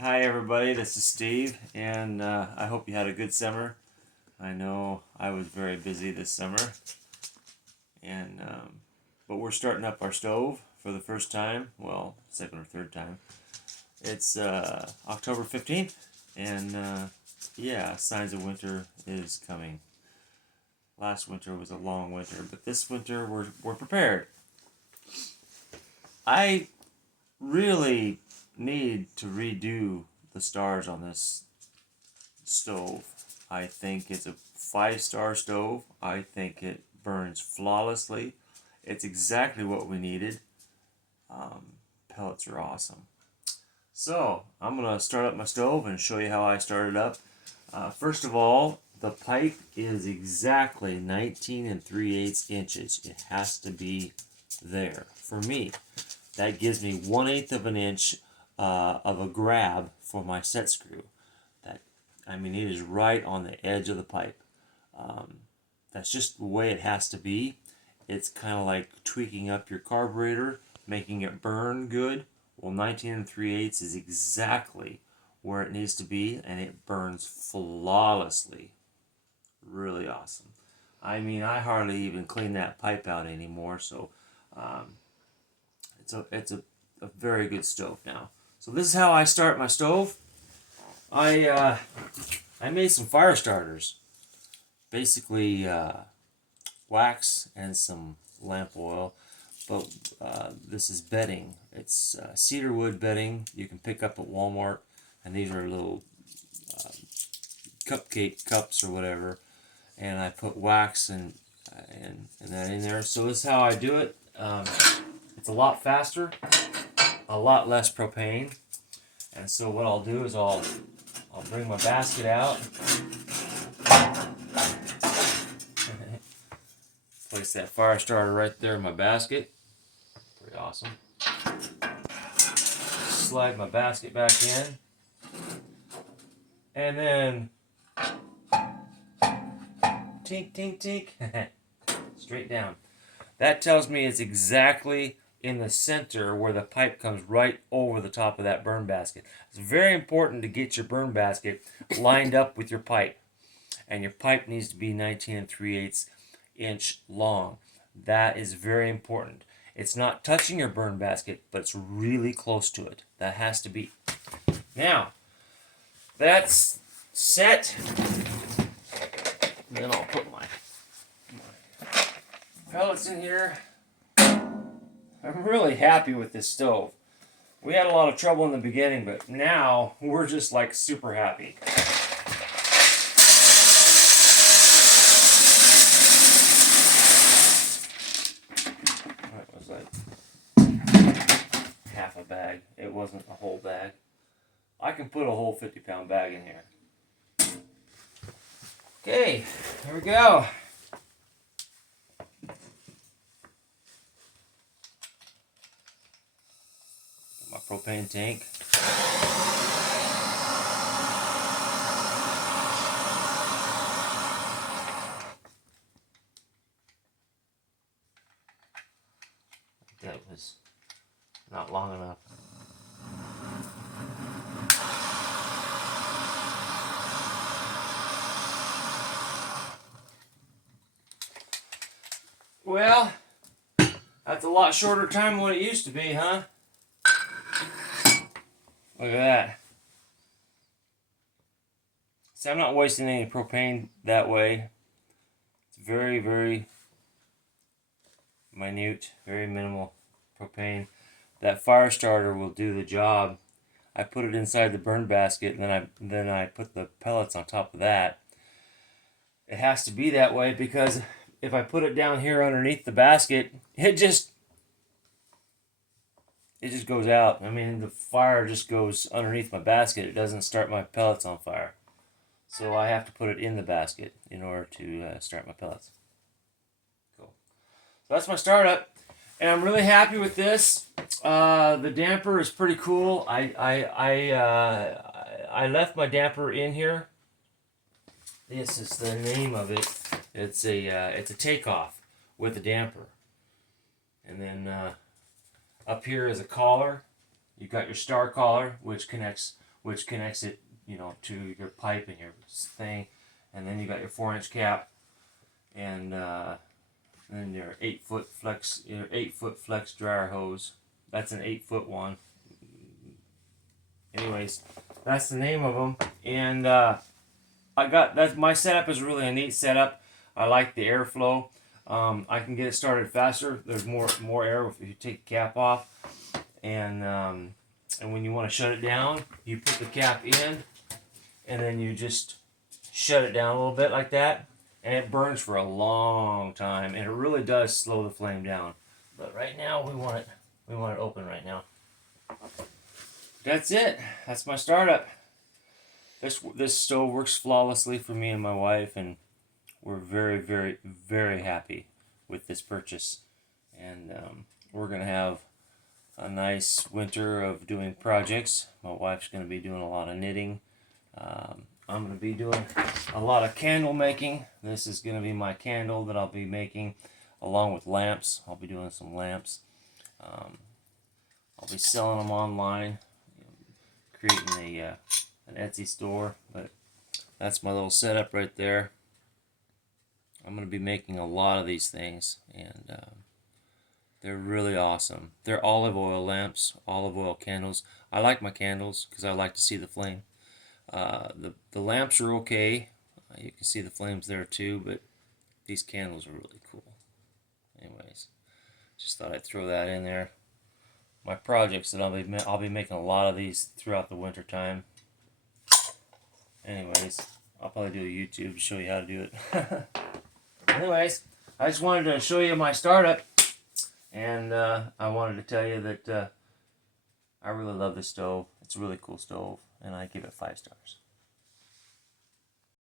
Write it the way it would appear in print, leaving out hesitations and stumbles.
Hi everybody, this is Steve, and I hope you had a good summer. I know I was very busy this summer, and but we're starting up our stove for the first time. Well, second or third time. It's October 15th, and yeah, signs of winter is coming. Last winter was a long winter, but this winter we're prepared. I really need to redo the stars on this stove. I think it's a 5-star stove. I think it burns flawlessly. It's exactly what we needed. Pellets are awesome. So I'm gonna start up my stove and show you how I started up. First of all, the pipe is exactly 19 3/8 inches. It has to be there for me. That gives me 1/8 of an inch of a grab for my set screw. It is right on the edge of the pipe. That's just the way it has to be. It's kind of like tweaking up your carburetor, making it burn good. Well, 19 3/8 is exactly where it needs to be, and it burns flawlessly. Really awesome. I hardly even clean that pipe out anymore, so um, it's a very good stove now. So this is how I start my stove. I made some fire starters. Basically, wax and some lamp oil. But this is bedding. It's cedar wood bedding you can pick up at Walmart, and these are little uh, cupcake cups or whatever. And I put wax and that in there. So this is how I do it. It's a lot faster, a lot less propane. And so what I'll do is I'll bring my basket out. Place that fire starter right there in my basket. Pretty awesome. Slide my basket back in. And then tink, tink, tink. Straight down. That tells me it's exactly in the center where the pipe comes right over the top of that burn basket. It's very important to get your burn basket lined up with your pipe. And your pipe needs to be 19 3/8 inch long. That is very important. It's not touching your burn basket, but it's really close to it. That has to be. Now, that's set. Then I'll put my pellets in here. I'm really happy with this stove. We had a lot of trouble in the beginning, but now we're just like super happy. That was like half a bag. It wasn't a whole bag. I can put a whole 50-pound bag in here. Okay, here we go. My propane tank. That was not long enough. Well, that's a lot shorter time than what it used to be, huh? Look at that. See, I'm not wasting any propane that way. It's very, very minute, very minimal propane. That fire starter will do the job. I put it inside the burn basket, and then I put the pellets on top of that. It has to be that way because if I put it down here underneath the basket, it just goes out. The fire just goes underneath my basket. It doesn't start my pellets on fire. So I have to put it in the basket in order to start my pellets. Cool. So that's my startup, and I'm really happy with this. The damper is pretty cool. I left my damper in here. This is the name of it. It's a takeoff with a damper, and then up here is a collar. You've got your star collar, which connects which connects it, you know, to your pipe and your thing, and then you got your 4-inch cap, and then your 8-foot flex dryer hose. That's an 8-foot one. Anyways, that's the name of them, and my setup is really a neat setup. I like the airflow. I can get it started faster. There's more air if you take the cap off, and when you want to shut it down, you put the cap in, and then you just shut it down a little bit like that, and it burns for a long time, and it really does slow the flame down. But right now we want it open right now. That's it. That's my startup. This stove works flawlessly for me and my wife, and we're very, very, very happy with this purchase. And we're gonna have a nice winter of doing projects. My wife's gonna be doing a lot of knitting. I'm gonna be doing a lot of candle making. This is gonna be my candle that I'll be making, along with lamps. I'll be doing some lamps. I'll be selling them online, creating an Etsy store. But that's my little setup right there. I'm going to be making a lot of these things, and they're really awesome. They're olive oil lamps, olive oil candles. I like my candles because I like to see the flame. The lamps are okay. You can see the flames there too, but these candles are really cool. Anyways, just thought I'd throw that in there. My projects that I'll be making a lot of these throughout the winter time. Anyways, I'll probably do a YouTube to show you how to do it. Anyways, I just wanted to show you my startup, and I wanted to tell you that I really love this stove. It's a really cool stove, and I give it 5 stars.